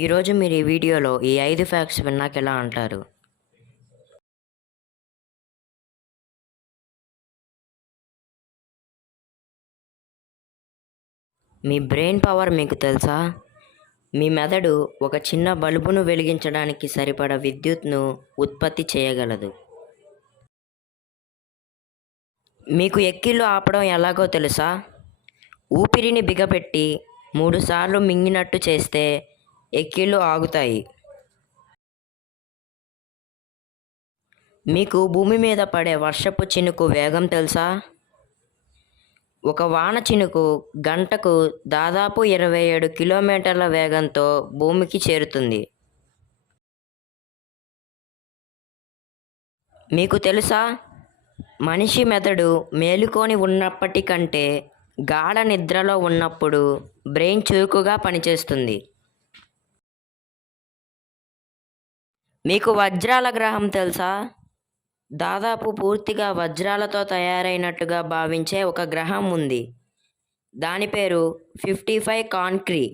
ఈరోజు మీరు ఈ వీడియోలో ఈ 5 ఫ్యాక్ట్స్ విన్నాక ఎలా అంటారు? మీ బ్రెయిన్ పవర్ మీకు తెలుసా? మీ మెదడు ఒక చిన్న బల్బును వెలిగించడానికి సరిపడా విద్యుత్ను ఉత్పత్తి చేయగలదు. మీకు ఎక్కిళ్ళు ఆపడం ఎలాగో తెలుసా? ఊపిరిని బిగపెట్టి 3 సార్లు మింగినట్టు చేస్తే ఎక్కిళ్ళు ఆగుతాయి. మీకు భూమి మీద పడే వర్షపు చినుకు వేగం తెలుసా? ఒక వాన చినుకు గంటకు దాదాపు 27 కిలోమీటర్ల వేగంతో భూమికి చేరుతుంది. మీకు తెలుసా, మనిషి మెదడు మేలుకొని ఉన్నప్పటికంటే గాఢ నిద్రలో ఉన్నప్పుడు బ్రెయిన్ చురుకుగా పనిచేస్తుంది. మీకు వజ్రాల గ్రహం తెలుసా? దాదాపు పూర్తిగా వజ్రాలతో తయారైనట్టుగా భావించే ఒక గ్రహం ఉంది. దాని పేరు 55 కాన్క్రీ.